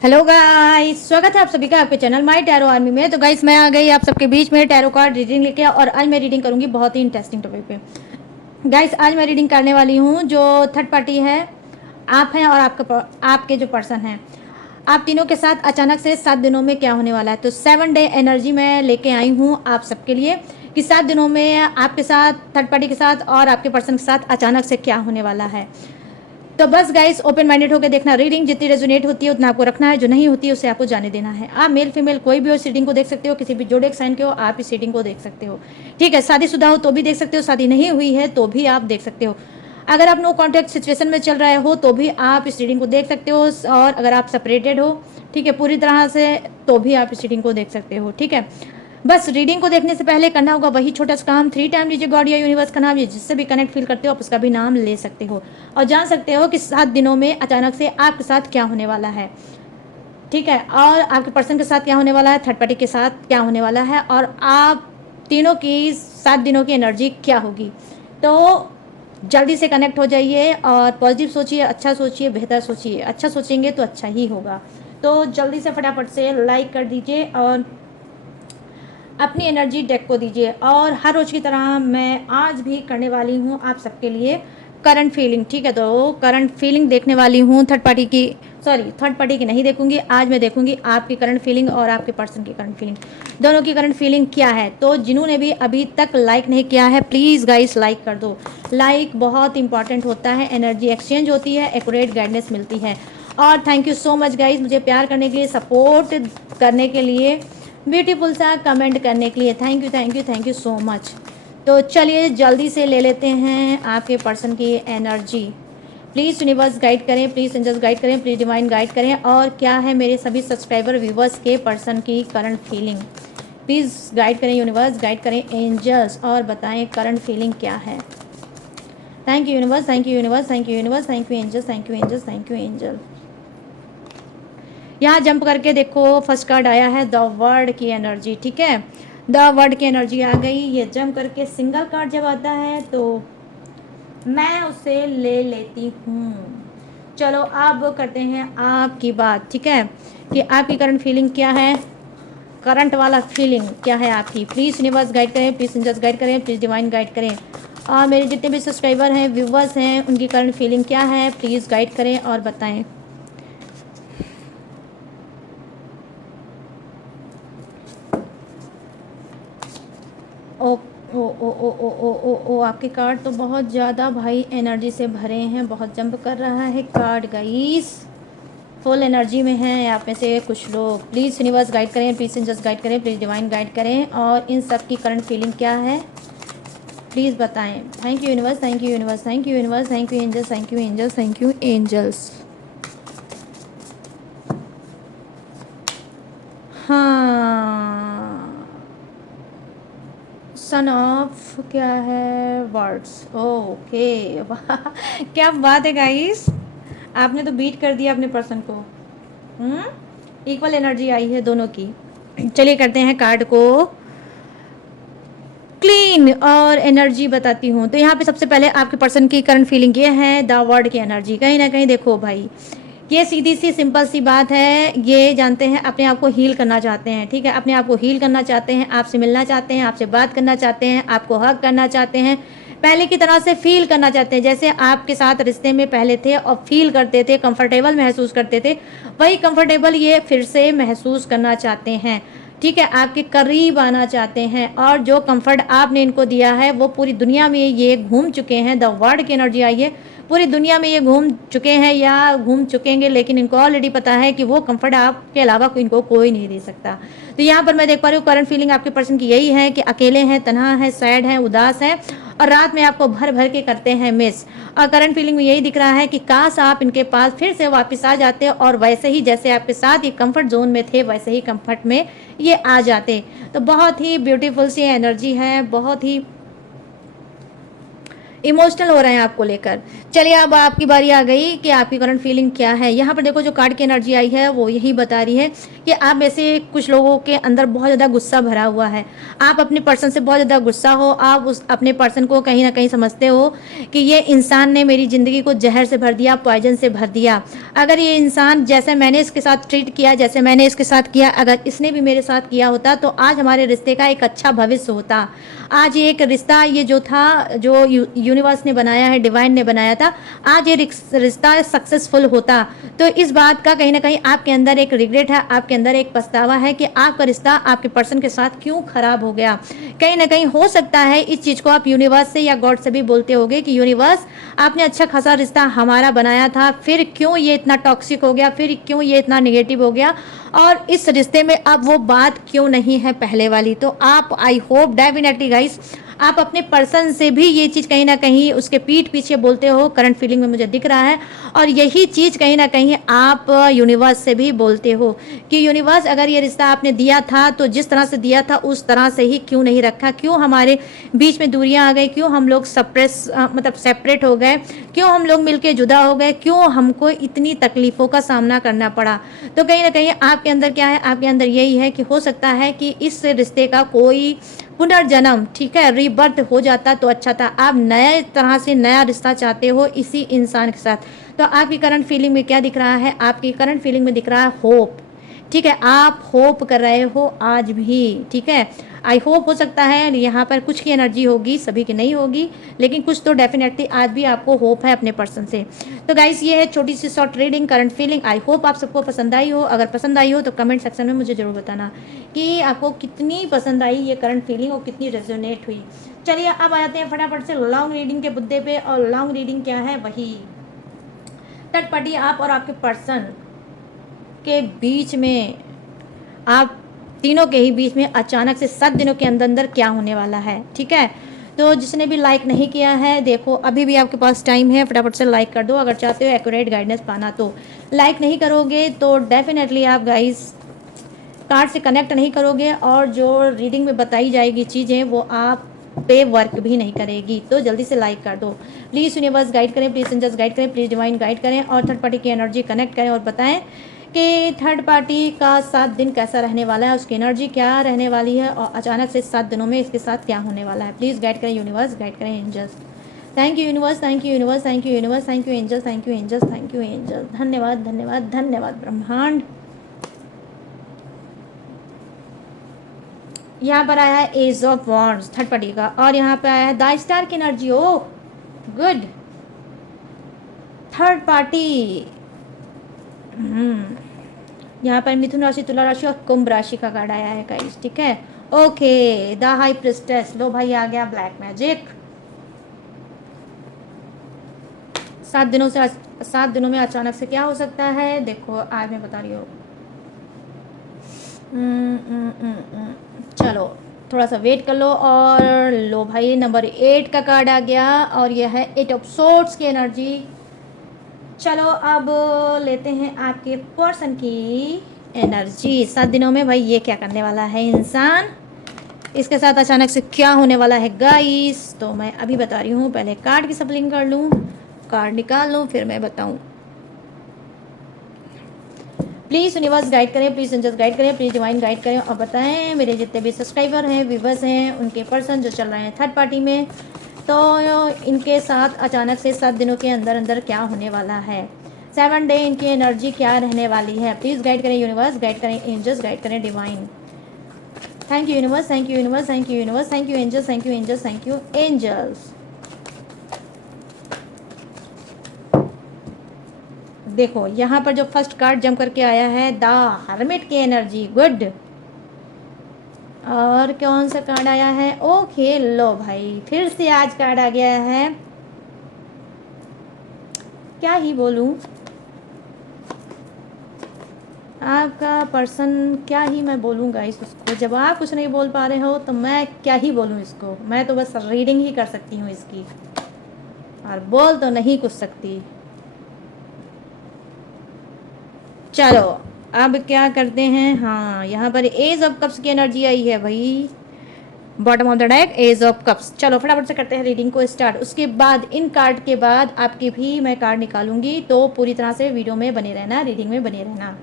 Hello guys, स्वागत है आप सभी का आपके चैनल माय टैरो आर्मी में। तो गाइस मैं आ गई आप सबके बीच में टैरो कार्ड रीडिंग लेके, और आज मैं रीडिंग करूंगी बहुत ही इंटरेस्टिंग टॉपिक पे। गाइस आज मैं रीडिंग करने वाली हूँ जो थर्ड पार्टी है, आप हैं और आपके जो पर्सन हैं, आप तीनों के साथ अचानक से 7 दिनों में क्या होने वाला है। तो 7 डे एनर्जी मैं लेके आई हूँ आप सबके लिए कि 7 दिनों में आपके साथ, थर्ड पार्टी के साथ और आपके पर्सन के साथ अचानक से क्या होने वाला है। तो बस गाइस ओपन माइंडेड होकर देखना, रीडिंग जितनी रेजोनेट होती है उतना आपको रखना है, जो नहीं होती है उसे आपको जाने देना है। आप मेल फीमेल कोई भी हो इस रीडिंग को देख सकते हो, किसी भी जोड़े साइन के हो आप इस रीडिंग को देख सकते हो। ठीक है, शादीशुदा हो तो भी देख सकते हो, शादी नहीं हुई है तो भी आप देख सकते हो। अगर आप नो कॉन्टैक्ट सिचुएशन में चल रहे हो तो भी आप इस रीडिंग को देख सकते हो, और अगर आप सेपरेटेड हो, ठीक है, पूरी तरह से, तो भी आप इस रीडिंग को देख सकते हो। ठीक है, बस रीडिंग को देखने से पहले करना होगा वही छोटा सा काम, 3 टाइम लीजिए गॉड या यूनिवर्स का नाम, ये जिससे भी कनेक्ट फील करते हो आप उसका भी नाम ले सकते हो, और जान सकते हो कि 7 दिनों में अचानक से आपके साथ क्या होने वाला है। ठीक है, और आपके पर्सन के साथ क्या होने वाला है, थर्ड पार्टी के साथ क्या होने वाला है, और आप तीनों की 7 दिनों की एनर्जी क्या होगी। तो जल्दी से कनेक्ट हो जाइए और पॉजिटिव सोचिए, अच्छा सोचिए, बेहतर सोचिए। अच्छा सोचेंगे तो अच्छा ही होगा। तो जल्दी से फटाफट से लाइक कर दीजिए और अपनी एनर्जी डेक को दीजिए। और हर रोज की तरह मैं आज भी करने वाली हूँ आप सबके लिए करंट फीलिंग। ठीक है, तो करंट फीलिंग देखने वाली हूँ थर्ड पार्टी की, सॉरी थर्ड पार्टी की नहीं देखूंगी, आज मैं देखूंगी आपकी करंट फीलिंग और आपके पर्सन की करंट फीलिंग, दोनों की करंट फीलिंग क्या है। तो जिन्होंने भी अभी तक लाइक नहीं किया है प्लीज़ गाइस लाइक कर दो। लाइक बहुत इंपॉर्टेंट होता है, एनर्जी एक्सचेंज होती है, एक्यूरेट गाइडेंस मिलती है। और thank you so much guys मुझे प्यार करने के लिए, सपोर्ट करने के लिए, ब्यूटीफुल सा कमेंट करने के लिए। Thank you thank you thank you so much. तो चलिए जल्दी से ले लेते हैं आपके पर्सन की एनर्जी। प्लीज़ यूनिवर्स गाइड करें, प्लीज़ एंजल्स गाइड करें, प्लीज़ डिवाइन गाइड करें। और क्या है मेरे सभी सब्सक्राइबर व्यूवर्स के पर्सन की करंट फीलिंग, प्लीज़ गाइड करें यूनिवर्स, गाइड करें एंजल्स, और बताएं करंट फीलिंग क्या है। Thank you universe, thank you universe, thank you universe, thank you angels, thank you angels, thank you angel. यहाँ जंप करके देखो फर्स्ट कार्ड आया है द वर्ड की एनर्जी। ठीक है, द वर्ड की एनर्जी आ गई। ये जंप करके सिंगल कार्ड जब आता है तो मैं उसे ले लेती हूँ। चलो अब करते हैं आपकी बात। ठीक है, कि आपकी करंट फीलिंग क्या है, करंट वाला फीलिंग क्या है आपकी। प्लीज़ यूनिवर्स गाइड करें, प्लीज़ एंजल्स गाइड करें, प्लीज़ डिवाइन गाइड करें। और मेरे जितने भी सब्सक्राइबर हैं, व्यूवर्स हैं, उनकी करंट फीलिंग क्या है प्लीज़ गाइड करें और बताएं। ओ ओ ओ ओ ओ ओ ओ ओ आपके कार्ड तो बहुत ज़्यादा भाई एनर्जी से भरे हैं, बहुत जंप कर रहा है कार्ड गाइस, फुल एनर्जी में हैं आप में से कुछ लोग। प्लीज़ यूनिवर्स गाइड करें, प्लीज़ एंजल्स गाइड करें, प्लीज़ डिवाइन गाइड करें, और इन सब की करंट फीलिंग क्या है प्लीज़ बताएं। Thank you universe, thank you universe, thank you universe, thank you angels, thank you angels, thank you angels. हाँ, सन ऑफ क्या है वर्ड्स, ओके वाह क्या बात है गाइस, आपने तो बीट कर दिया अपने पर्सन को। इक्वल एनर्जी आई है दोनों की। चलिए करते हैं कार्ड को क्लीन और एनर्जी बताती हूँ। तो यहाँ पे सबसे पहले आपके पर्सन की करंट फीलिंग ये है द वर्ड की एनर्जी। कहीं ना कहीं देखो भाई, ये सीधी सी सिंपल सी बात है, ये जानते हैं अपने आप को हील करना चाहते हैं। ठीक है, अपने आप को हील करना चाहते हैं, आपसे मिलना चाहते हैं, आपसे बात करना चाहते हैं, आपको हक करना चाहते हैं, पहले की तरह से फील करना चाहते हैं जैसे आपके साथ रिश्ते में पहले थे और फील करते थे, कंफर्टेबल महसूस करते थे, वही कंफर्टेबल ये फिर से महसूस करना चाहते हैं। ठीक है, आपके करीब आना चाहते हैं, और जो कंफर्ट आपने इनको दिया है वो पूरी दुनिया में ये घूम चुके हैं। द वर्ड की एनर्जी आई है, पूरी दुनिया में ये घूम चुके हैं या घूम चुकेंगे, लेकिन इनको ऑलरेडी पता है कि वो कंफर्ट आपके अलावा इनको कोई नहीं दे सकता। तो यहाँ पर मैं देख पा रही हूँ करंट फीलिंग आपके पर्सन की यही है कि अकेले हैं, तन्हा है, सैड है, उदास है, और रात में आपको भर भर के करते हैं मिस। और करंट फीलिंग में यही दिख रहा है कि काश आप इनके पास फिर से वापस आ जाते और वैसे ही जैसे आपके साथ ये कंफर्ट जोन में थे वैसे ही कंफर्ट में ये आ जाते। तो बहुत ही ब्यूटीफुल सी एनर्जी है, बहुत ही इमोशनल हो रहे हैं आपको लेकर। चलिए अब आपकी बारी आ गई कि आपकी करंट फीलिंग क्या है। यहाँ पर देखो जो कार्ड की एनर्जी आई है वो यही बता रही है कि आप में से कुछ लोगों के अंदर बहुत ज़्यादा गुस्सा भरा हुआ है। आप अपने पर्सन से बहुत ज़्यादा गुस्सा हो। आप उस अपने पर्सन को कहीं ना कहीं समझते हो कि ये इंसान ने मेरी ज़िंदगी को जहर से भर दिया, पॉइजन से भर दिया। अगर ये इंसान जैसे मैंने इसके साथ ट्रीट किया, जैसे मैंने इसके साथ किया, अगर इसने भी मेरे साथ किया होता तो आज हमारे रिश्ते का एक अच्छा भविष्य होता। आज ये एक रिश्ता ये जो था, जो यूनिवर्स ने बनाया है, डिवाइन ने बनाया था, आज ये रिश्ता सक्सेसफुल होता। तो इस बात का कहीं ना कहीं आपके अंदर एक रिग्रेट है, आपके अंदर एक पछतावा है कि आपका रिश्ता आपके पर्सन के साथ क्यों खराब हो गया। कहीं ना कहीं हो सकता है इस चीज़ को आप यूनिवर्स से या गॉड से भी बोलते होगे कि यूनिवर्स, आपने अच्छा खासा रिश्ता हमारा बनाया था, फिर क्यों ये इतना टॉक्सिक हो गया, फिर क्यों ये इतना नेगेटिव हो गया, और इस रिश्ते में अब वो बात क्यों नहीं है पहले वाली। तो आप, आई होप डेफिनेटली गाइस, आप अपने पर्सन से भी ये चीज़ कहीं ना कहीं उसके पीठ पीछे बोलते हो, करंट फीलिंग में मुझे दिख रहा है। और यही चीज़ कहीं ना कहीं आप यूनिवर्स से भी बोलते हो कि यूनिवर्स, अगर ये रिश्ता आपने दिया था तो जिस तरह से दिया था उस तरह से ही क्यों नहीं रखा, क्यों हमारे बीच में दूरियां आ गई, क्यों हम लोग मतलब सेपरेट हो गए, क्यों हम लोग मिलके जुदा हो गए, क्यों हमको इतनी तकलीफ़ों का सामना करना पड़ा। तो कहीं ना कहीं आपके अंदर क्या है, आपके अंदर यही है कि हो सकता है कि इस रिश्ते का कोई पुनर्जन्म, ठीक है, रीबर्थ हो जाता तो अच्छा था। आप नए तरह से नया रिश्ता चाहते हो इसी इंसान के साथ। तो आपकी करंट फीलिंग में क्या दिख रहा है, आपकी करंट फीलिंग में दिख रहा है होप। ठीक है, आप होप कर रहे हो आज भी। ठीक है, आई होप, हो सकता है यहाँ पर कुछ की एनर्जी होगी, सभी की नहीं होगी, लेकिन कुछ तो डेफिनेटली आज भी आपको होप है अपने पर्सन से। तो गाइस, ये है छोटी सी short reading current feeling. I hope आप सबको पसंद आई हो। अगर पसंद आई हो तो कमेंट सेक्शन में मुझे ज़रूर बताना कि आपको कितनी पसंद आई ये करंट फीलिंग और कितनी रेजोनेट हुई। चलिए अब आ जाते हैं फटाफट से लॉन्ग रीडिंग के मुद्दे पे। और लॉन्ग रीडिंग क्या है, वही थर्ड पार्टी आप और आपके पर्सन के बीच में, आप तीनों के ही बीच में अचानक से 7 दिनों के अंदर अंदर क्या होने वाला है। ठीक है, तो जिसने भी लाइक नहीं किया है, देखो अभी भी आपके पास टाइम है, फटाफट से लाइक कर दो अगर चाहते हो एक्यूरेट गाइडेंस पाना। तो लाइक नहीं करोगे तो डेफिनेटली आप गाइस कार्ड से कनेक्ट नहीं करोगे, और जो रीडिंग में बताई जाएगी चीज़ें वो आप पे वर्क भी नहीं करेगी। तो जल्दी से लाइक कर दो प्लीज़। यूनिवर्स गाइड करें, प्लीज़ एंजल्स गाइड करें, प्लीज़ डिवाइन गाइड करें, और थर्ड पार्टी की एनर्जी कनेक्ट करें और बताएं कि थर्ड पार्टी का 7 दिन कैसा रहने वाला है, उसकी एनर्जी क्या रहने वाली है, और अचानक से 7 दिनों में इसके साथ क्या होने वाला है। प्लीज़ गाइड करें यूनिवर्स, गाइड करें angels. Thank you universe, thank you universe, thank you universe, thank you angels, thank you angels, thank you angels. धन्यवाद धन्यवाद धन्यवाद ब्रह्मांड। यहाँ पर आया है ace of wands third party का, और यहाँ पे आया है द स्टार की energy. Oh good, third party. यहाँ पर मिथुन राशि, तुला राशि और कुंभ राशि का कार्ड आया है गाइस। ठीक है, ओके, द हाई प्रिस्टेस। लो भाई, आ गया ब्लैक मैजिक। 7 दिनों में अचानक से क्या हो सकता है, देखो आज मैं बता रही हूँ। चलो थोड़ा सा वेट कर लो। और लो भाई, नंबर 8 का कार्ड आ गया, और यह है 8 ऑफ सोर्ड्स की एनर्जी। चलो अब लेते हैं आपके पर्सन की एनर्जी। 7 दिनों में भाई ये क्या करने वाला है इंसान, इसके साथ अचानक से क्या होने वाला है गाइस। तो मैं अभी बता रही हूँ, पहले कार्ड की सप्लिंग कर लूँ, कार्ड निकाल लूँ, फिर मैं बताऊँ। प्लीज़ यूनिवर्स गाइड करें, प्लीज़ एंजल्स गाइड करें, प्लीज़ डिवाइन गाइड करें, और बताएं मेरे जितने भी सब्सक्राइबर हैं, व्यूवर्स हैं, उनके पर्सन जो चल रहे हैं थर्ड पार्टी में, तो इनके साथ अचानक से 7 दिनों के अंदर अंदर क्या होने वाला है। 7 डे इनकी एनर्जी क्या रहने वाली है। प्लीज़ गाइड करें यूनिवर्स, गाइड करें एंजल्स, गाइड करें divine. Thank you universe, thank you universe, thank you universe, thank you angels, thank you angels, thank you angels. देखो यहाँ पर जो फर्स्ट कार्ड जम करके आया है, द हर्मिट की एनर्जी। गुड, और कौन सा कार्ड आया है, ओके, लो भाई फिर से आज कार्ड आ गया है। क्या ही बोलूं, आपका पर्सन, क्या ही मैं बोलूँगा इस उसको, जब आप कुछ नहीं बोल पा रहे हो तो मैं क्या ही बोलूँ इसको। मैं तो बस रीडिंग ही कर सकती हूँ इसकी, और बोल तो नहीं कुछ सकती। चलो अब क्या करते हैं। हाँ, यहाँ पर एज ऑफ कप्स की एनर्जी आई है भाई। Bottom of the deck ace of cups. चलो फटाफट से करते हैं रीडिंग को स्टार्ट। उसके बाद इन कार्ड के बाद आपके भी मैं कार्ड निकालूंगी, तो पूरी तरह से वीडियो में बने रहना, रीडिंग में बने रहना,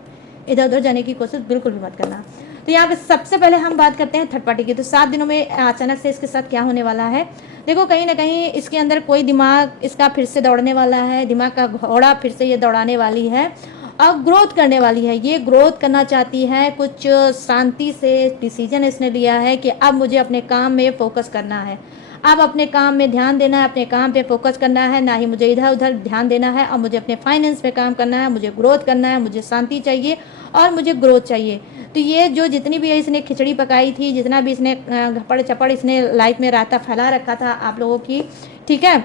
इधर उधर जाने की कोशिश बिल्कुल भी मत करना। तो यहाँ पे सबसे पहले हम बात करते हैं थर्ड पार्टी की। तो 7 दिनों में अचानक से इसके साथ क्या होने वाला है। देखो कहीं ना कहीं इसके अंदर कोई दिमाग इसका फिर से दौड़ने वाला है, दिमाग का घोड़ा फिर से ये दौड़ाने वाली है और ग्रोथ करने वाली है। ये ग्रोथ करना चाहती है, कुछ शांति से डिसीजन इसने लिया है कि अब मुझे अपने काम में फोकस करना है, अब अपने काम में ध्यान देना है, अपने काम पे फोकस करना है, ना ही मुझे इधर उधर ध्यान देना है। और मुझे अपने फाइनेंस पे काम करना है, मुझे ग्रोथ करना है, मुझे शांति चाहिए और मुझे ग्रोथ चाहिए। तो ये जो जितनी भी इसने खिचड़ी पकाई थी, जितना भी इसने घपड़ चपड़ इसने लाइफ में रायता फैला रखा था आप लोगों की, ठीक है,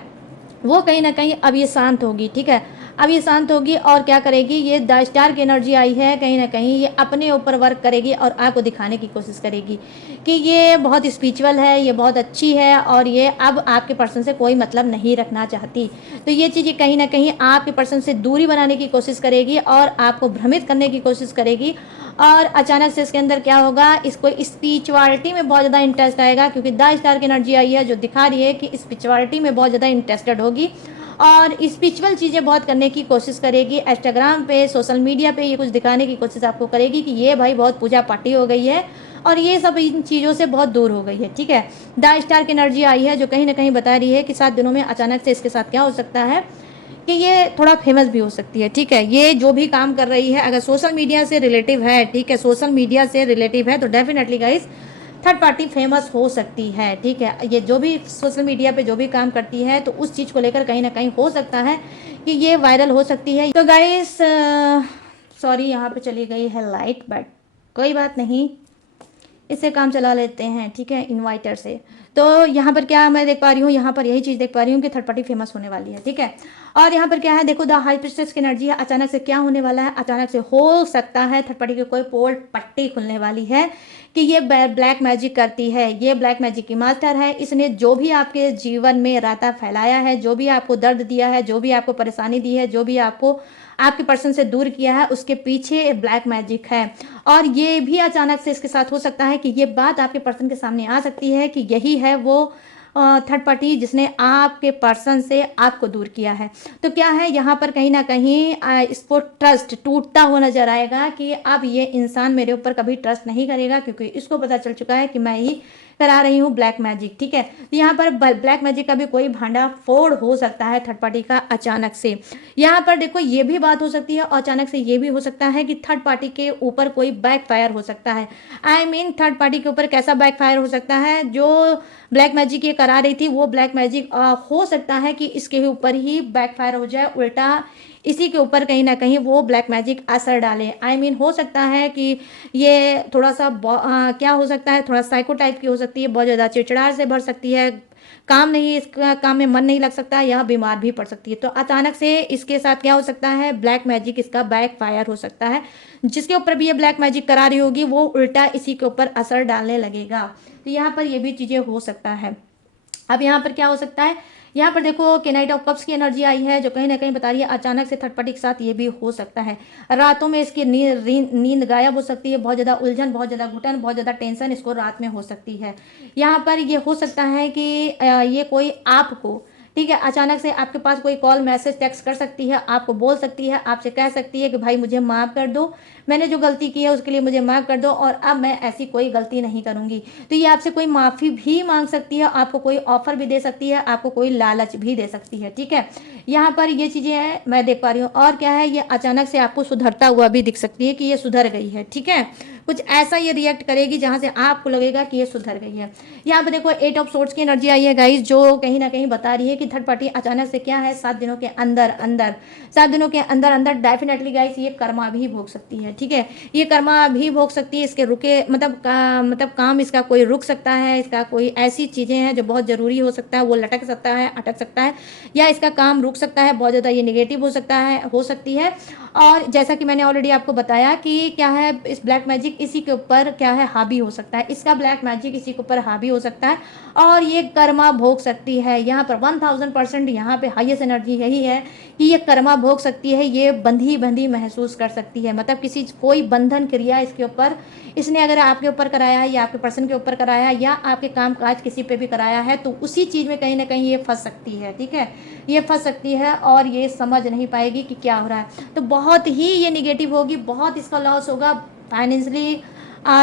वो कहीं ना कहीं अब ये शांत होगी। ठीक है, अब ये शांत होगी और क्या करेगी, ये द स्टार की एनर्जी आई है, कहीं ना कहीं ये अपने ऊपर वर्क करेगी और आपको दिखाने की कोशिश करेगी कि ये बहुत स्पिरिचुअल है, ये बहुत अच्छी है और ये अब आपके पर्सन से कोई मतलब नहीं रखना चाहती। तो ये चीज़ कहीं ना कहीं आपके पर्सन से दूरी बनाने की कोशिश करेगी और आपको भ्रमित करने की कोशिश करेगी। और अचानक से इसके अंदर क्या होगा, इसको स्पिरिचुअलिटी में बहुत ज़्यादा इंटरेस्ट आएगा, क्योंकि द स्टार की एनर्जी आई है जो दिखा रही है कि स्पिरिचुअलिटी में बहुत ज़्यादा इंटरेस्टेड होगी और स्पिरिचुअल चीज़ें बहुत करने की कोशिश करेगी। इंस्टाग्राम पे, सोशल मीडिया पे ये कुछ दिखाने की कोशिश आपको करेगी कि ये भाई बहुत पूजा पाठी हो गई है और ये सब इन चीज़ों से बहुत दूर हो गई है। ठीक है, द स्टार की एनर्जी आई है जो कहीं ना कहीं बता रही है कि 7 दिनों में अचानक से इसके साथ क्या हो सकता है कि ये थोड़ा फेमस भी हो सकती है। ठीक है, ये जो भी काम कर रही है अगर सोशल मीडिया से रिलेटिव है, ठीक है, सोशल मीडिया से रिलेटिव है, तो definitely guys third party famous हो सकती है। ठीक है, ये जो भी सोशल मीडिया पे जो भी काम करती है तो उस चीज़ को लेकर कहीं ना कहीं हो सकता है कि ये वायरल हो सकती है। तो गाइस सॉरी यहाँ पे चली गई है लाइट, बट कोई बात नहीं, इससे काम चला लेते हैं। ठीक है, इन्वाइटर से। तो यहाँ पर क्या मैं देख पा रही हूँ, यहाँ पर यही चीज़ देख पा रही हूँ कि थर्ड पार्टी फेमस होने वाली है। ठीक है, और यहाँ पर क्या है, देखो द हाई प्रिस्टेस की एनर्जी है। अचानक से क्या होने वाला है, अचानक से हो सकता है थर्ड पार्टी की कोई पोल पट्टी खुलने वाली है कि ये ब्लैक मैजिक करती है, ये ब्लैक मैजिक की मास्टर है। इसने जो भी आपके जीवन में राता फैलाया है, जो भी आपको दर्द दिया है, जो भी आपको परेशानी दी है, जो भी आपको आपके पर्सन से दूर किया है, उसके पीछे ब्लैक मैजिक है। और ये भी अचानक से इसके साथ हो सकता है कि ये बात आपके पर्सन के सामने आ सकती है कि यही है वो थर्ड पार्टी जिसने आपके पर्सन से आपको दूर किया है। तो क्या है, यहाँ पर कहीं ना कहीं इसको ट्रस्ट टूटता हुआ नजर आएगा कि अब ये इंसान मेरे ऊपर कभी ट्रस्ट नहीं करेगा, क्योंकि इसको पता चल चुका है कि मैं ही करा रही हूँ ब्लैक मैजिक। ठीक है, तो यहाँ पर ब्लैक मैजिक का भी कोई भांडा फोड़ हो सकता है थर्ड पार्टी का अचानक से। यहाँ पर देखो ये भी बात हो सकती है और अचानक से ये भी हो सकता है कि थर्ड पार्टी के ऊपर कोई बैक फायर हो सकता है। आई मीन थर्ड पार्टी के ऊपर कैसा बैक फायर हो सकता है, जो ब्लैक मैजिक ये करा रही थी वो ब्लैक मैजिक हो सकता है कि इसके ऊपर ही बैक फायर हो जाए, उल्टा इसी के ऊपर कहीं ना कहीं वो ब्लैक मैजिक असर डाले। आई मीन हो सकता है कि ये थोड़ा सा क्या हो सकता है, थोड़ा साइको टाइप की हो सकती है, बहुत ज़्यादा चिड़चिड़ाहट से भर सकती है, काम नहीं, इसका काम में मन नहीं लग सकता, यह बीमार भी पड़ सकती है। तो अचानक से इसके साथ क्या हो सकता है, ब्लैक मैजिक इसका बैक फायर हो सकता है। जिसके ऊपर भी ये ब्लैक मैजिक करा रही होगी वो उल्टा इसी के ऊपर असर डालने लगेगा। तो यहाँ पर ये भी चीज़ें हो सकता है। अब यहाँ पर क्या हो सकता है, यहाँ पर देखो कि नाइट ऑफ कप्स की एनर्जी आई है जो कहीं ना कहीं बता रही है अचानक से थर्ड पार्टी के साथ ये भी हो सकता है। रातों में इसकी नींद गायब हो सकती है, बहुत ज़्यादा उलझन, बहुत ज़्यादा घुटन, बहुत ज़्यादा टेंशन इसको रात में हो सकती है। यहाँ पर ये हो सकता है कि ये कोई आपको, ठीक है, अचानक से आपके पास कोई कॉल, मैसेज, टेक्स्ट कर सकती है, आपको बोल सकती है, आपसे कह सकती है कि भाई मुझे माफ़ कर दो, मैंने जो गलती की है उसके लिए मुझे माफ़ कर दो और अब मैं ऐसी कोई गलती नहीं करूँगी। तो ये आपसे कोई माफ़ी भी मांग सकती है, आपको कोई ऑफर भी दे सकती है, आपको कोई लालच भी दे सकती है। ठीक है, यहाँ पर ये चीज़ें हैं मैं देख पा रही हूँ। और क्या है, ये अचानक से आपको सुधरता हुआ भी दिख सकती है कि ये सुधर गई है। ठीक है, कुछ ऐसा ये रिएक्ट करेगी जहाँ से आपको लगेगा कि ये सुधर गई है। यहाँ पे देखो 8 ऑफ सोर्ड्स की एनर्जी आई है गाइस, जो कहीं ना कहीं बता रही है कि थर्ड पार्टी अचानक से क्या है, 7 दिनों के अंदर अंदर, 7 दिनों के अंदर अंदर डेफिनेटली गाइस ये कर्मा भी भोग सकती है। ठीक है, ये कर्मा भी भोग सकती है, इसके रुके मतलब काम इसका कोई रुक सकता है, इसका कोई ऐसी चीज़ें हैं जो बहुत ज़रूरी हो सकता है वो लटक सकता है, अटक सकता है, या इसका काम रुक सकता है, बहुत ज़्यादा ये निगेटिव हो सकता है, हो सकती है। और जैसा कि मैंने ऑलरेडी आपको बताया कि क्या है, इस ब्लैक मैजिक इसी के ऊपर क्या है, हावी हो सकता है, इसका ब्लैक मैजिक इसी के ऊपर हावी हो सकता है और ये कर्मा भोग सकती है। यहाँ पर 1000% यहाँ पे हाईएस्ट एनर्जी यही है कि ये कर्मा भोग सकती है, ये बंधी बंधी महसूस कर सकती है, मतलब किसी कोई बंधन क्रिया इसके ऊपर इसने अगर आपके ऊपर कराया है या आपके पर्सन के ऊपर कराया है या आपके काम काज किसी पे भी कराया है तो उसी चीज़ में कहीं ना कहीं ये फंस सकती है। ठीक है, ये फंस सकती है और ये समझ नहीं पाएगी कि क्या हो रहा है, तो बहुत ही ये निगेटिव होगी, बहुत इसका लॉस होगा, फाइनेंशियली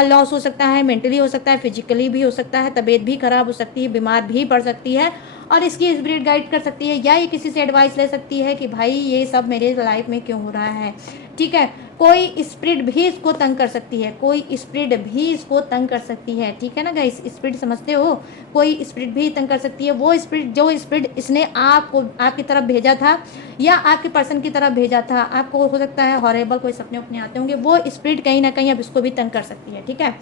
लॉस हो सकता है, मेंटली हो सकता है, फिजिकली भी हो सकता है, तबीयत भी खराब हो सकती है, बीमार भी पड़ सकती है और इसकी स्पिरिट गाइड कर सकती है या ये किसी से एडवाइस ले सकती है कि भाई ये सब मेरे लाइफ में क्यों हो रहा है। ठीक है, कोई स्पिरिट भी इसको तंग कर सकती है, कोई स्पिरिट भी इसको तंग कर सकती है। ठीक है ना गाइस, स्पिरिट समझते हो, कोई स्पिरिट भी तंग कर सकती है, वो स्पिरिट जो स्पिरिट इसने आपको आपकी तरफ भेजा था या आपके पर्सन की तरफ भेजा था, आपको हो सकता है हॉरेबल कोई सपने उपने आते होंगे, वो स्पिरिट कहीं ना कहीं अब इसको भी तंग कर सकती है। ठीक है,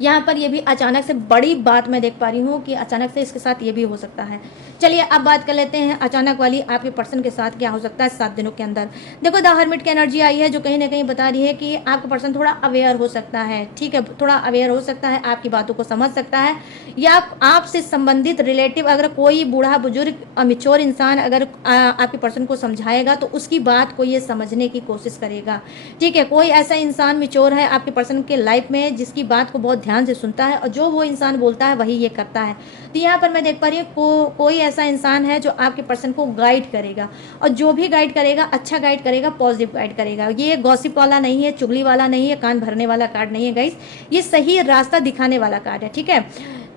यहाँ पर ये भी अचानक से बड़ी बात मैं देख पा रही हूँ कि अचानक से इसके साथ ये भी हो सकता है। चलिए अब बात कर लेते हैं अचानक वाली आपके पर्सन के साथ क्या हो सकता है 7 दिनों के अंदर। देखो द हर्मिट की एनर्जी आई है जो कहीं ना कहीं बता रही है कि आपका पर्सन थोड़ा अवेयर हो सकता है। ठीक है, थोड़ा अवेयर हो सकता है, आपकी बातों को समझ सकता है या आपसे संबंधित रिलेटिव अगर कोई बूढ़ा बुजुर्ग मिच्योर इंसान अगर आपके पर्सन को समझाएगा तो उसकी बात को ये समझने की कोशिश करेगा। ठीक है, कोई ऐसा इंसान मिच्योर है आपके पर्सन के लाइफ में जिसकी बात को बहुत ध्यान से सुनता है और जो वो इंसान बोलता है वही ये करता है। तो यहाँ पर मैं देख पा रही हूँ कोई ऐसा इंसान है जो आपके पर्सन को गाइड करेगा और जो भी गाइड करेगा अच्छा गाइड करेगा, पॉजिटिव गाइड करेगा। ये गॉसिप वाला नहीं है, चुगली वाला नहीं है, कान भरने वाला कार्ड नहीं है गाइस, ये सही रास्ता दिखाने वाला कार्ड है। ठीक है,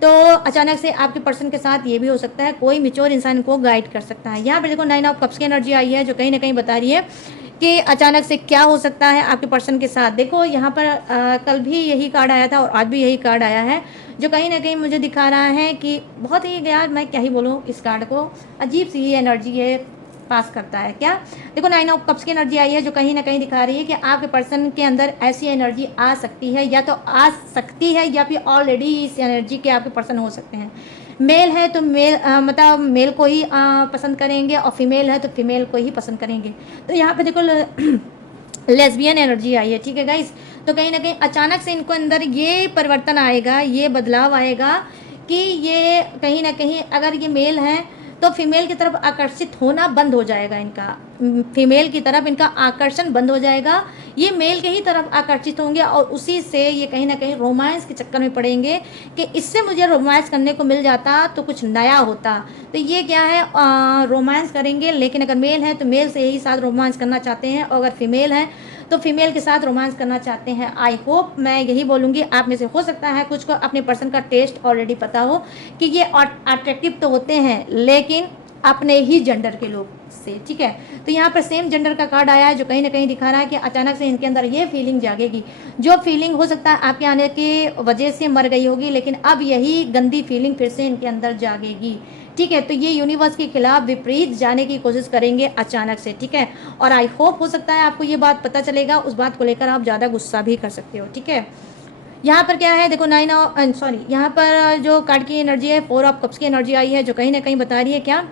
तो अचानक से आपके पर्सन के साथ ये भी हो सकता है, कोई मिच्योर इंसान को गाइड कर सकता है। यहाँ पर देखो 9 ऑफ कप्स की एनर्जी आई है जो कहीं ना कहीं बता रही है कि अचानक से क्या हो सकता है आपके पर्सन के साथ। देखो यहाँ पर कल भी यही कार्ड आया था और आज भी यही कार्ड आया है जो कहीं ना कहीं मुझे दिखा रहा है कि बहुत ही, यार मैं क्या ही बोलूँ, इस कार्ड को अजीब सी ही एनर्जी है पास करता है क्या। देखो 9 ऑफ कप्स की एनर्जी आई है जो कहीं ना कहीं दिखा रही है कि आपके पर्सन के अंदर ऐसी एनर्जी आ सकती है, या तो आ सकती है या फिर ऑलरेडी इस एनर्जी के आपके पर्सन हो सकते हैं। मेल है तो मेल मतलब मेल को ही पसंद करेंगे और फीमेल है तो फीमेल को ही पसंद करेंगे। तो यहाँ पे देखो लेस्बियन एनर्जी आई है। ठीक है गाइस, तो कहीं ना कहीं अचानक से इनको अंदर ये परिवर्तन आएगा, ये बदलाव आएगा कि ये कहीं ना कहीं अगर ये मेल है तो फीमेल की तरफ आकर्षित होना बंद हो जाएगा, इनका फीमेल की तरफ इनका आकर्षण बंद हो जाएगा, ये मेल के ही तरफ आकर्षित होंगे और उसी से ये कहीं ना कहीं रोमांस के चक्कर में पड़ेंगे कि इससे मुझे रोमांस करने को मिल जाता तो कुछ नया होता। तो ये क्या है, रोमांस करेंगे, लेकिन अगर मेल है तो मेल से ही साथ रोमांस करना चाहते हैं और अगर फीमेल है तो फीमेल के साथ रोमांस करना चाहते हैं। आई होप, मैं यही बोलूँगी, आप में से हो सकता है कुछ को अपने पर्सन का टेस्ट ऑलरेडी पता हो कि ये अट्रैक्टिव तो होते हैं लेकिन अपने ही जेंडर के लोग से। ठीक है, तो यहाँ पर सेम जेंडर का कार्ड आया है जो कहीं ना कहीं दिखा रहा है कि अचानक से इनके अंदर ये फीलिंग जागेगी, जो फीलिंग हो सकता है आपके आने की वजह से मर गई होगी, लेकिन अब यही गंदी फीलिंग फिर से इनके अंदर जागेगी। ठीक है, तो ये यूनिवर्स के खिलाफ विपरीत जाने की कोशिश करेंगे अचानक से। ठीक है, और आई होप हो सकता है आपको ये बात पता चलेगा, उस बात को लेकर आप ज़्यादा गुस्सा भी कर सकते हो। ठीक है, यहाँ पर क्या है, देखो यहाँ पर जो कार्ड की एनर्जी है 4 ऑफ कप्स की एनर्जी आई है जो कहीं ना कहीं बता रही है क्या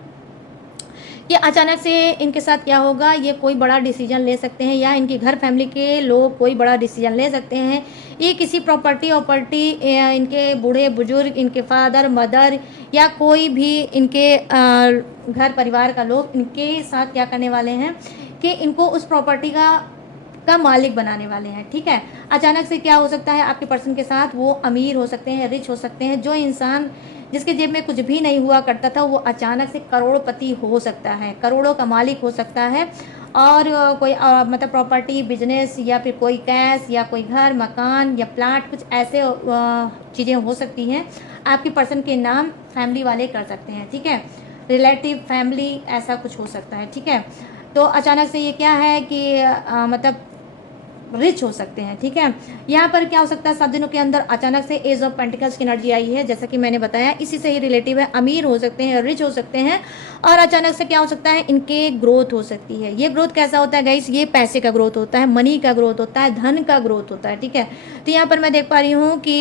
कि अचानक से इनके साथ क्या होगा, ये कोई बड़ा डिसीजन ले सकते हैं या इनकी घर फैमिली के लोग कोई बड़ा डिसीजन ले सकते हैं। ये किसी प्रॉपर्टी इनके बूढ़े बुजुर्ग, इनके फादर मदर या कोई भी इनके घर परिवार का लोग इनके साथ क्या करने वाले हैं कि इनको उस प्रॉपर्टी का मालिक बनाने वाले हैं। ठीक है, अचानक से क्या हो सकता है आपके पर्सन के साथ, वो अमीर हो सकते हैं, रिच हो सकते हैं। जो इंसान जिसके जेब में कुछ भी नहीं हुआ करता था वो अचानक से करोड़पति हो सकता है, करोड़ों का मालिक हो सकता है और कोई मतलब प्रॉपर्टी बिजनेस या फिर कोई कैश या कोई घर मकान या प्लाट, कुछ ऐसे चीज़ें हो सकती हैं आपके पर्सन के नाम फैमिली वाले कर सकते हैं। ठीक है, रिलेटिव फैमिली ऐसा कुछ हो सकता है। ठीक है, तो अचानक से ये क्या है कि मतलब रिच हो सकते हैं। ठीक है, यहाँ पर क्या हो सकता है 7 दिनों के अंदर अचानक से एज ऑफ पेंटिकल्स की एनर्जी आई है, जैसा कि मैंने बताया इसी से ही रिलेटिव है, अमीर हो सकते हैं, रिच हो सकते हैं और अचानक से क्या हो सकता है इनके ग्रोथ हो सकती है। ये ग्रोथ कैसा होता है गाइस, ये पैसे का ग्रोथ होता है, मनी का ग्रोथ होता है, धन का ग्रोथ होता है। ठीक है, तो यहाँ पर मैं देख पा रही हूँ कि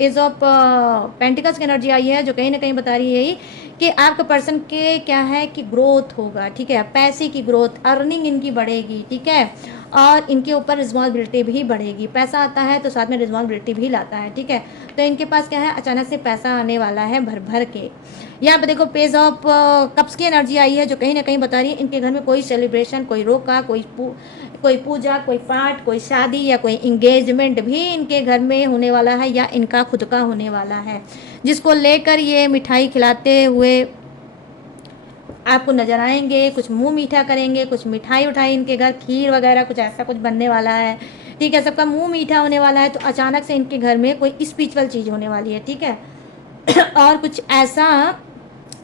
एज ऑफ पेंटिकल्स की एनर्जी आई है जो कहीं ना कहीं बता रही है कि आपके पर्सन के क्या है कि ग्रोथ होगा, ठीक है, पैसे की ग्रोथ, अर्निंग इनकी बढ़ेगी, ठीक है, और इनके ऊपर रिस्पॉन्सिबिलिटी भी बढ़ेगी। पैसा आता है तो साथ में रिस्पॉन्सिबिलिटी भी लाता है, ठीक है। तो इनके पास क्या है, अचानक से पैसा आने वाला है भर भर के। यहाँ पे देखो पेज ऑफ कप्स की एनर्जी आई है, जो कहीं ना कहीं बता रही है इनके घर में कोई सेलिब्रेशन, कोई रोका, कोई पूजा, कोई पाठ, कोई शादी या कोई इंगेजमेंट भी इनके घर में होने वाला है, या इनका खुद का होने वाला है, जिसको लेकर ये मिठाई खिलाते हुए आपको नजर आएंगे। कुछ मुंह मीठा करेंगे, कुछ मिठाई उठाई इनके घर, खीर वगैरह कुछ ऐसा कुछ बनने वाला है, ठीक है, सबका मुंह मीठा होने वाला है। तो अचानक से इनके घर में कोई स्पिरिचुअल चीज़ होने वाली है, ठीक है। और कुछ ऐसा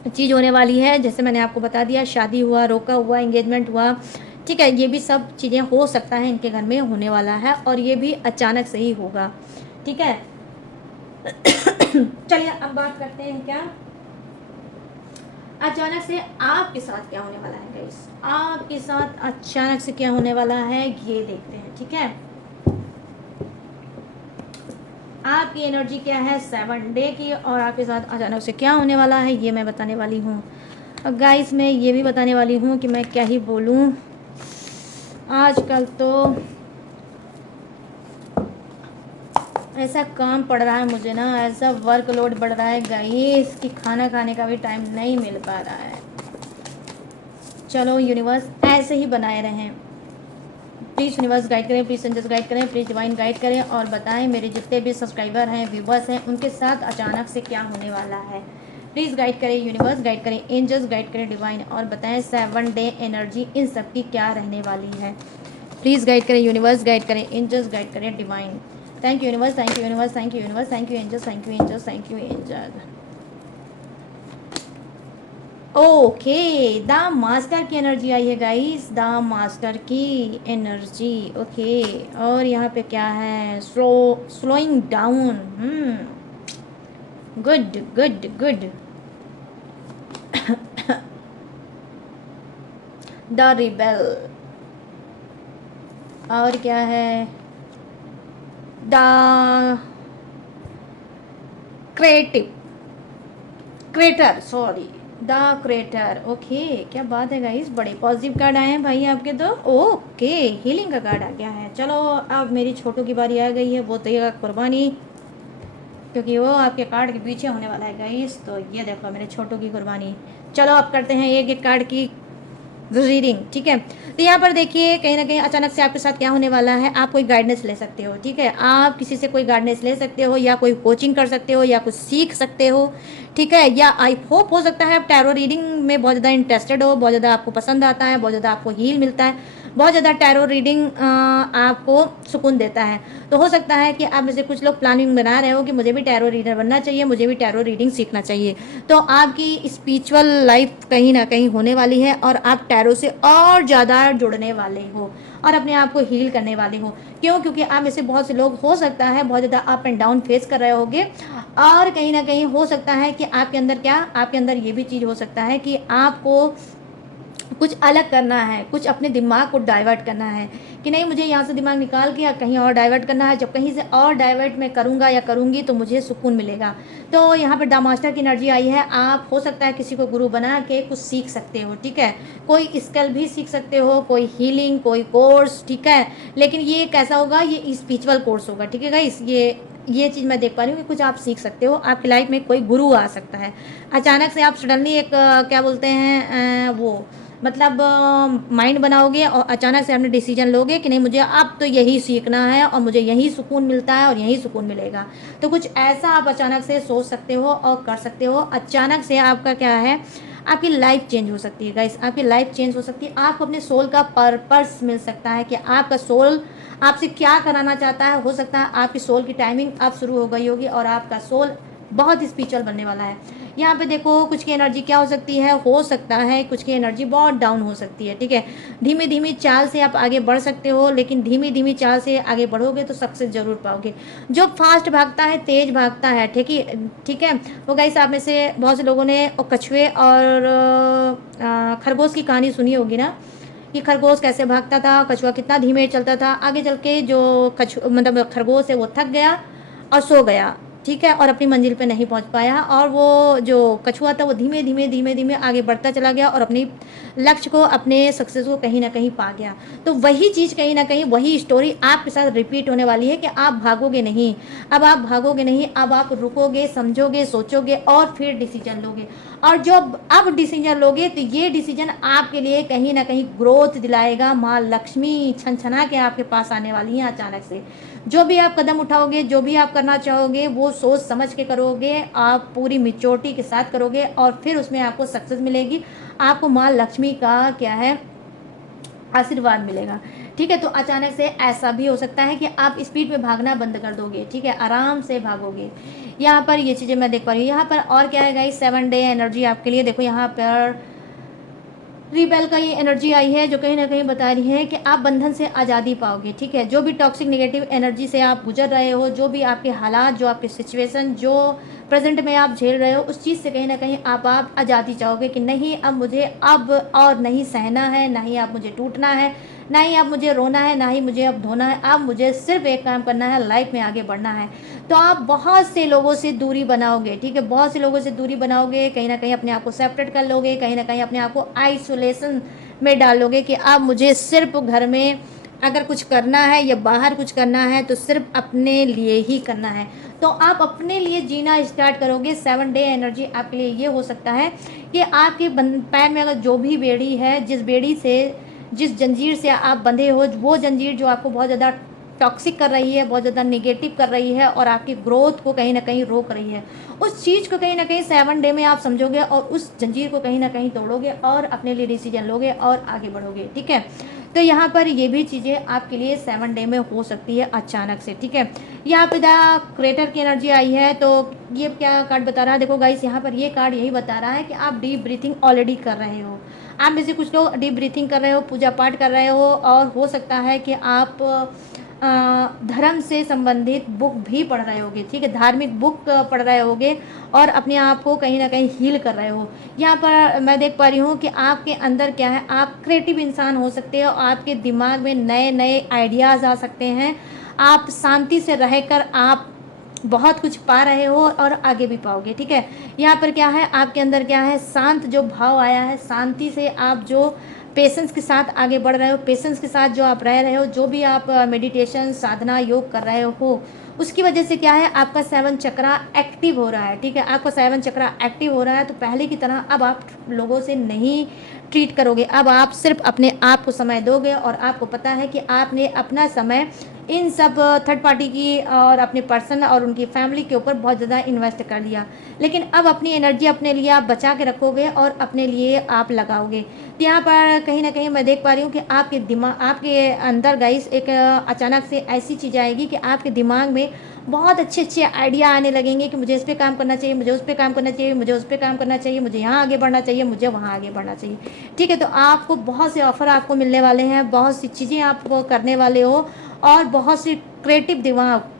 चीज़ होने वाली है, जैसे मैंने आपको बता दिया, शादी हुआ, रोका हुआ, एंगेजमेंट हुआ, ठीक है, ये भी सब चीज़ें हो सकता है इनके घर में होने वाला है, और ये भी अचानक से ही होगा, ठीक है। चलिए अब बात करते हैं क्या अचानक से आपके साथ क्या होने वाला है गाइस। आपके साथ अचानक से क्या होने वाला है ये देखते हैं, ठीक है। आपकी एनर्जी क्या है 7 डे की, और आपके साथ अचानक से क्या होने वाला है ये मैं बताने वाली हूँ। और गाइस मैं ये भी बताने वाली हूँ कि मैं क्या ही बोलूँ, आजकल तो ऐसा काम पड़ रहा है मुझे ना, ऐसा वर्कलोड बढ़ रहा है गाइस कि खाना खाने का भी टाइम नहीं मिल पा रहा है। चलो यूनिवर्स ऐसे ही बनाए रहें, प्लीज़ यूनिवर्स गाइड करें, प्लीज़ एंजल्स गाइड करें, प्लीज़ डिवाइन गाइड करें, और बताएं मेरे जितने भी सब्सक्राइबर हैं, व्यूवर्स हैं, उनके साथ अचानक से क्या होने वाला है। प्लीज़ गाइड करें यूनिवर्स, गाइड करें एंजल्स, गाइड करें डिवाइन, और बताएं 7 डे एनर्जी इन सब की क्या रहने वाली है। प्लीज़ गाइड करें यूनिवर्स, गाइड करें एंजल्स, गाइड करें divine. Thank you universe, thank you universe, thank you universe, thank you angels, thank you angels, thank you angel. Okay, the master की एनर्जी आई है गाइस, द मास्टर की energy, okay. और यहाँ पे क्या है, slowing down, good good good. The rebel, और क्या है, the creator, sorry, the creator, okay. क्या बात है गाइस, बड़े पॉजिटिव कार्ड आए हैं भाई आपके तो। ओके, हीलिंग का कार्ड आ गया है। चलो अब मेरी छोटू की बारी आ गई है, वो देगा कुर्बानी, क्योंकि वो आपके कार्ड के पीछे होने वाला है गाइस। तो ये देखो मेरे छोटू की कुर्बानी। चलो अब करते हैं एक एक कार्ड की रीडिंग, ठीक है। तो यहाँ पर देखिए कहीं ना कहीं अचानक से आपके साथ क्या होने वाला है, आप कोई गाइडेंस ले सकते हो, ठीक है, आप किसी से कोई गाइडेंस ले सकते हो, या कोई कोचिंग कर सकते हो, या कुछ सीख सकते हो, ठीक है। या आई होप हो सकता है आप टैरो रीडिंग में बहुत ज़्यादा इंटरेस्टेड हो, बहुत ज़्यादा आपको पसंद आता है, बहुत ज़्यादा आपको हील मिलता है, बहुत ज़्यादा टैरो रीडिंग आपको सुकून देता है। तो हो सकता है कि आप में से कुछ लोग प्लानिंग बना रहे हो कि मुझे भी टैरो रीडर बनना चाहिए, मुझे भी टैरो रीडिंग सीखना चाहिए। तो आपकी स्पिरिचुअल लाइफ कहीं ना कहीं होने वाली है, और आप टैरो से और ज़्यादा जुड़ने वाले हो, और अपने आप को हील करने वाले हो। क्यों? क्योंकि आप में से बहुत से लोग हो सकता है बहुत ज़्यादा अप एंड डाउन फेस कर रहे होंगे, और कहीं ना कहीं हो सकता है कि आपके अंदर क्या, आपके अंदर ये भी चीज़ हो सकता है कि आपको कुछ अलग करना है, कुछ अपने दिमाग को डाइवर्ट करना है, कि नहीं मुझे यहाँ से दिमाग निकाल के कहीं और डाइवर्ट करना है। जब कहीं से और डाइवर्ट मैं करूँगा या करूँगी तो मुझे सुकून मिलेगा। तो यहाँ पर द मास्टर की एनर्जी आई है। आप हो सकता है किसी को गुरु बना के कुछ सीख सकते हो, ठीक है, कोई स्किल भी सीख सकते हो, कोई हीलिंग, कोई कोर्स, ठीक है। लेकिन ये कैसा होगा, ये स्पिरिचुअल कोर्स होगा, ठीक है गाइस। ये चीज़ मैं देख पा रही हूँ कि कुछ आप सीख सकते हो, आपकी लाइफ में कोई गुरु आ सकता है अचानक से। आप सडनली एक क्या बोलते हैं वो मतलब माइंड बनाओगे, और अचानक से आपने डिसीजन लोगे कि नहीं मुझे अब तो यही सीखना है, और मुझे यही सुकून मिलता है, और यही सुकून मिलेगा। तो कुछ ऐसा आप अचानक से सोच सकते हो और कर सकते हो। अचानक से आपका क्या है, आपकी लाइफ चेंज हो सकती है गाइस, आपकी लाइफ चेंज हो सकती है। आपको अपने सोल का पर्पस मिल सकता है कि आपका सोल आपसे क्या कराना चाहता है। हो सकता है आपकी सोल की टाइमिंग अब शुरू हो गई होगी, और आपका सोल बहुत स्पिरिचुअल बनने वाला है। यहाँ पे देखो कुछ की एनर्जी क्या हो सकती है, हो सकता है कुछ की एनर्जी बहुत डाउन हो सकती है, ठीक है। धीमी धीमी चाल से आप आगे बढ़ सकते हो, लेकिन धीमी धीमी चाल से आगे बढ़ोगे तो सक्सेस जरूर पाओगे। जो फास्ट भागता है, तेज भागता है, ठीक है। वो गाइस आप में से बहुत से लोगों ने कछुए और खरगोश की कहानी सुनी होगी ना, कि खरगोश कैसे भागता था, कछुआ कितना धीमे चलता था। आगे चल के जो खरगोश है वो थक गया और सो गया, ठीक है, और अपनी मंजिल पे नहीं पहुंच पाया, और वो जो कछुआ था वो धीमे धीमे धीमे धीमे आगे बढ़ता चला गया और अपनी लक्ष्य को, अपने सक्सेस को कहीं ना कहीं पा गया। तो वही चीज़ कहीं ना कहीं, वही स्टोरी आपके साथ रिपीट होने वाली है कि आप भागोगे नहीं। अब आप भागोगे नहीं, अब आप रुकोगे, समझोगे, सोचोगे और फिर डिसीजन लोगे। और जब अब डिसीजन लोगे तो ये डिसीजन आपके लिए कहीं ना कहीं ग्रोथ दिलाएगा। माँ लक्ष्मी छनछना के आपके पास आने वाली हैं अचानक से। जो भी आप कदम उठाओगे, जो भी आप करना चाहोगे, वो सोच समझ के करोगे, आप पूरी मिच्योरिटी के साथ करोगे और फिर उसमें आपको सक्सेस मिलेगी। आपको माँ लक्ष्मी का क्या है, आशीर्वाद मिलेगा। ठीक है, तो अचानक से ऐसा भी हो सकता है कि आप स्पीड में भागना बंद कर दोगे। ठीक है, आराम से भागोगे। यहाँ पर ये चीज़ें मैं देख पा रही हूँ। यहाँ पर और क्या है गाइस, 7 डे एनर्जी आपके लिए। देखो यहाँ पर रिबेल का ये एनर्जी आई है जो कहीं ना कहीं बता रही है कि आप बंधन से आज़ादी पाओगे। ठीक है, जो भी टॉक्सिक नेगेटिव एनर्जी से आप गुजर रहे हो, जो भी आपके हालात, जो आपके सिचुएशन, जो प्रेजेंट में आप झेल रहे हो, उस चीज़ से कहीं ना कहीं आप आज़ादी चाहोगे कि नहीं, अब मुझे अब और नहीं सहना है, ना ही अब मुझे टूटना है, ना ही अब मुझे रोना है, ना ही मुझे अब धोना है। अब मुझे सिर्फ एक काम करना है, लाइफ में आगे बढ़ना है। तो आप बहुत से लोगों से दूरी बनाओगे। ठीक है, बहुत से लोगों से दूरी बनाओगे, कहीं ना कहीं अपने आप को सेपरेट कर लोगे, कहीं ना कहीं अपने आप को आइसोलेशन में डालोगे कि अब मुझे सिर्फ घर में अगर कुछ करना है या बाहर कुछ करना है तो सिर्फ अपने लिए ही करना है। तो आप अपने लिए जीना स्टार्ट करोगे। 7 डे एनर्जी आपके लिए ये हो सकता है कि आपके पैर में अगर जो भी बेड़ी है, जिस बेड़ी से, जिस जंजीर से आप बंधे हो, वो जंजीर जो आपको बहुत ज़्यादा टॉक्सिक कर रही है, बहुत ज़्यादा नेगेटिव कर रही है और आपकी ग्रोथ को कहीं ना कहीं रोक रही है, उस चीज़ को कहीं ना कहीं 7 डे में आप समझोगे और उस जंजीर को कहीं ना कहीं तोड़ोगे और अपने लिए डिसीजन लोगे और आगे बढ़ोगे। ठीक है, तो यहाँ पर ये भी चीज़ें आपके लिए 7 डे में हो सकती है अचानक से। ठीक है, यहाँ पे द क्रिएटर की एनर्जी आई है। तो ये क्या कार्ड बता रहा है, देखो गाइस, यहाँ पर ये कार्ड यही बता रहा है कि आप डीप ब्रीथिंग ऑलरेडी कर रहे हो। आप में से कुछ लोग डीप ब्रीथिंग कर रहे हो, पूजा पाठ कर रहे हो, और हो सकता है कि आप धर्म से संबंधित बुक भी पढ़ रहे होगे। ठीक है, धार्मिक बुक पढ़ रहे होगे और अपने आप को कहीं ना कहीं हील कर रहे हो। यहाँ पर मैं देख पा रही हूँ कि आपके अंदर क्या है, आप क्रिएटिव इंसान हो सकते हो, आपके दिमाग में नए नए आइडियाज़ आ सकते हैं। आप शांति से रहकर आप बहुत कुछ पा रहे हो और आगे भी पाओगे। ठीक है, यहाँ पर क्या है, आपके अंदर क्या है, शांत जो भाव आया है, शांति से आप जो पेशेंस के साथ आगे बढ़ रहे हो, पेशेंस के साथ जो आप रह रहे हो, जो भी आप मेडिटेशन, साधना, योग कर रहे हो, उसकी वजह से क्या है, आपका 7 चक्रा एक्टिव हो रहा है। ठीक है, आपका 7 चक्रा एक्टिव हो रहा है, तो पहले की तरह अब आप लोगों से नहीं ट्रीट करोगे। अब आप सिर्फ अपने आप को समय दोगे और आपको पता है कि आपने अपना समय इन सब थर्ड पार्टी की और अपने पर्सन और उनकी फैमिली के ऊपर बहुत ज़्यादा इन्वेस्ट कर लिया। लेकिन अब अपनी एनर्जी अपने लिए आप बचा के रखोगे और अपने लिए आप लगाओगे। तो यहाँ पर कहीं ना कहीं मैं देख पा रही हूँ कि आपके दिमाग, आपके अंदर गाइस एक अचानक से ऐसी चीज़ आएगी कि आपके दिमाग में बहुत अच्छे अच्छे आइडिया आने लगेंगे कि मुझे इस पर काम करना चाहिए, मुझे उस पर काम करना चाहिए, मुझे उस पर काम करना चाहिए, मुझे यहाँ आगे बढ़ना चाहिए, मुझे वहाँ आगे बढ़ना चाहिए। ठीक है, तो आपको बहुत से ऑफर आपको मिलने वाले हैं, बहुत सी चीज़ें आप करने वाले हो और बहुत सी क्रिएटिव दिमाग,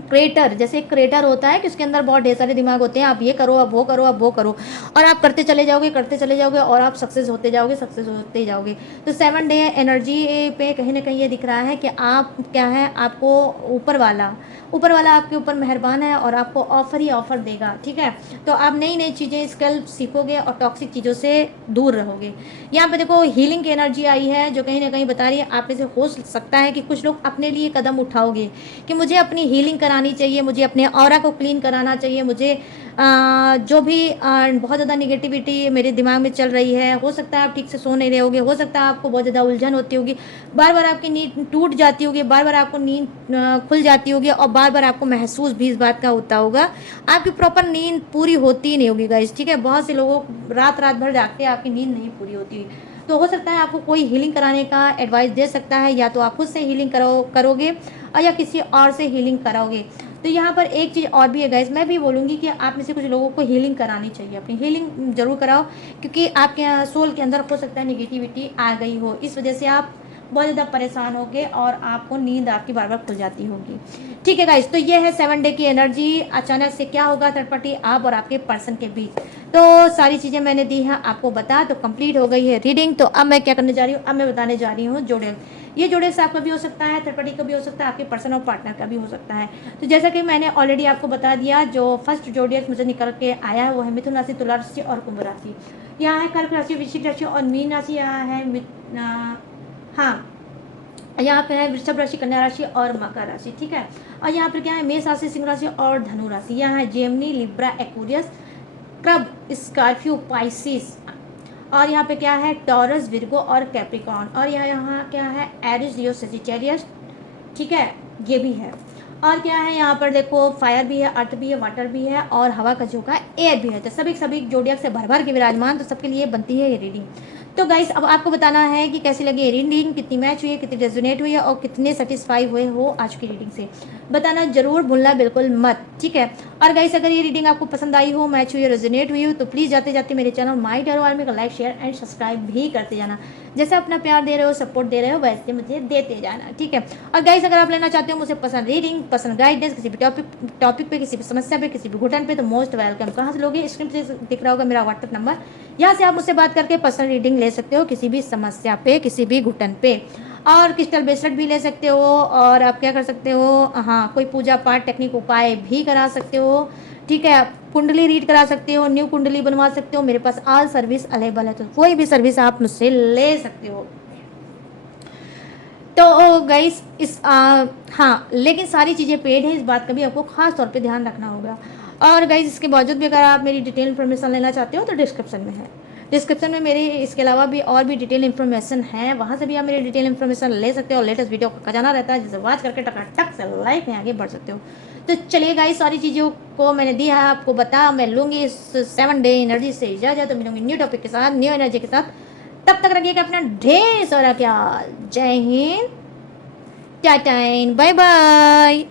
क्रिएटर, जैसे एक क्रिएटर होता है कि उसके अंदर बहुत ढेर सारे दिमाग होते हैं, आप ये करो, अब वो करो, अब वो करो, और आप करते चले जाओगे, करते चले जाओगे और आप सक्सेस होते जाओगे, सक्सेस होते जाओगे। तो 7 डे एनर्जी पे कहीं ना कहीं ये दिख रहा है कि आप क्या है, आपको ऊपर वाला आपके ऊपर मेहरबान है और आपको ऑफर ही ऑफर देगा। ठीक है, तो आप नई नई चीज़ें स्किल सीखोगे और टॉक्सिक चीज़ों से दूर रहोगे। यहाँ पे देखो हीलिंग की एनर्जी आई है जो कहीं ना कहीं बता रही है, आप में से हो सकता है कि कुछ लोग अपने लिए कदम उठाओगे कि मुझे अपनी हीलिंग करानी चाहिए, मुझे अपने ऑरा को क्लीन कराना चाहिए, मुझे जो भी बहुत ज़्यादा निगेटिविटी मेरे दिमाग में चल रही है, हो सकता है आप ठीक से सो नहीं रहे होगे, हो सकता है आपको बहुत ज़्यादा उलझन होती होगी, बार बार आपकी नींद टूट जाती होगी, बार बार आपको नींद खुल जाती होगी और बार बार आपको महसूस भी इस बात का होता होगा, आपकी प्रॉपर नींद पूरी होती ही नहीं होगी गाइस। ठीक है, बहुत से लोगों रात भर जागते आपकी नींद नहीं पूरी होती। तो हो सकता है आपको कोई हीलिंग कराने का एडवाइस दे सकता है, या तो आप खुद से हीलिंग करोगे और या किसी और से हीलिंग कराओगे। तो यहाँ पर एक चीज़ और भी है गाइस, मैं भी बोलूँगी कि आप में से कुछ लोगों को हीलिंग करानी चाहिए, अपनी हीलिंग जरूर कराओ, क्योंकि आपके सोल के अंदर हो सकता है निगेटिविटी आ गई हो, इस वजह से आप बहुत ज़्यादा परेशान होगे और आपको नींद आपकी बार बार खुल जाती होगी। ठीक है गाइस, तो ये है 7 डे की एनर्जी। अचानक से क्या होगा थर्ड पार्टी आप और आपके पर्सन के बीच, तो सारी चीज़ें मैंने दी हैं आपको बता, तो कंप्लीट हो गई है रीडिंग। तो अब मैं क्या करने जा रही हूँ, अब मैं बताने जा रही हूँ जोडियक। ये जोडिएक्स आपका भी हो सकता है, थर्ड पार्टी का भी हो सकता है, आपके पर्सन और पार्टनर का भी हो सकता है। तो जैसा कि मैंने ऑलरेडी आपको बता दिया, जो फर्स्ट जोडिएक्स मुझे निकल के आया है वो है मिथुन राशि, तुला राशि और कुंभ राशि। यहाँ है कर्क राशि, वृश्चिक राशि और मीन राशि। यहाँ है हाँ, यहाँ पे है वृषभ राशि, कन्या राशि और मकर राशि, ठीक है। और यहाँ पर क्या है, मेष राशि, सिंह राशि और धनु राशि। यहाँ है Gemini, Libra, Aquarius, crab, Scorpio, Pisces. और यहाँ पे क्या है, टॉरस, विर्गो और कैप्रिकॉर्न। और यहाँ क्या है, एरिस, लियो, सजिटेरियस, ठीक है, ये भी है। और क्या है, यहाँ पर देखो फायर भी है, अर्थ भी है, वाटर भी है और हवा का झोंका एयर भी है। तो सभी जोडियक से भर भर के विराजमान, तो सबके लिए बनती है ये रीडिंग। तो गाइस अब आपको बताना है कि कैसी लगी ये रीडिंग, कितनी मैच हुई है, कितनी रेजोनेट हुई है और कितने सेटिस्फाई हुए हो आज की रीडिंग से, बताना जरूर भूलना बिल्कुल मत, ठीक है। और गाइस अगर ये रीडिंग आपको पसंद आई हो, मैच हुई है, रेजोनेट हुई हो, तो प्लीज़ जाते जाते मेरे चैनल माई टैरो आर्मी को लाइक, शेयर एंड सब्सक्राइब भी करते जाना। जैसे अपना प्यार दे रहे हो, सपोर्ट दे रहे हो, वैसे मुझे देते जाना, ठीक है। और गाइस अगर आप लेना चाहते हो मुझसे पसंद रीडिंग, पसंद गाइडेंस, किसी भी टॉपिक पे, किसी भी समस्या पे, किसी भी घुटन पे, तो मोस्ट वेलकम। कहाँ से लोगे, स्क्रीन पे दिख रहा होगा मेरा व्हाट्सएप नंबर, यहाँ से आप मुझसे बात करके पर्सनल रीडिंग ले सकते हो, किसी भी समस्या पे, किसी भी घुटन पे। और क्रिस्टल ब्रेसलेट भी ले सकते हो। और आप क्या कर सकते हो, हाँ, कोई पूजा पाठ टेक्निक उपाय भी करा सकते हो, ठीक है। कुंडली रीड करा सकते हो, न्यू कुंडली बनवा सकते हो, मेरे पास ऑल सर्विस अवेलेबल है, तो कोई भी सर्विस आप मुझसे ले सकते हो। तो गाइस हाँ, लेकिन सारी चीज़ें पेड है, इस बात का भी आपको खास तौर पे ध्यान रखना होगा। और गाइस इसके बावजूद भी अगर आप मेरी डिटेल इन्फॉर्मेशन लेना चाहते हो तो डिस्क्रिप्शन में है, डिस्क्रिप्शन में मेरी इसके अलावा भी और भी डिटेल इन्फॉर्मेशन है, वहाँ से भी आप मेरी डिटेल इन्फॉर्मेशन ले सकते हो। और लेटेस्ट वीडियो का खजाना रहता है, जिसे वॉच करके टक से लाइफ में आगे बढ़ सकते हो। तो चलिए गाइस, सारी चीज़ों को मैंने दी है आपको बता, मैं लूँगी इस 7 डे एनर्जी से इजाज़त, तो मिलूंगी न्यू टॉपिक के साथ, न्यू एनर्जी के साथ। तब तक रखिएगा अपना ढेर सारा ख्याल। जय हिंद, टाटा, बाय बाय।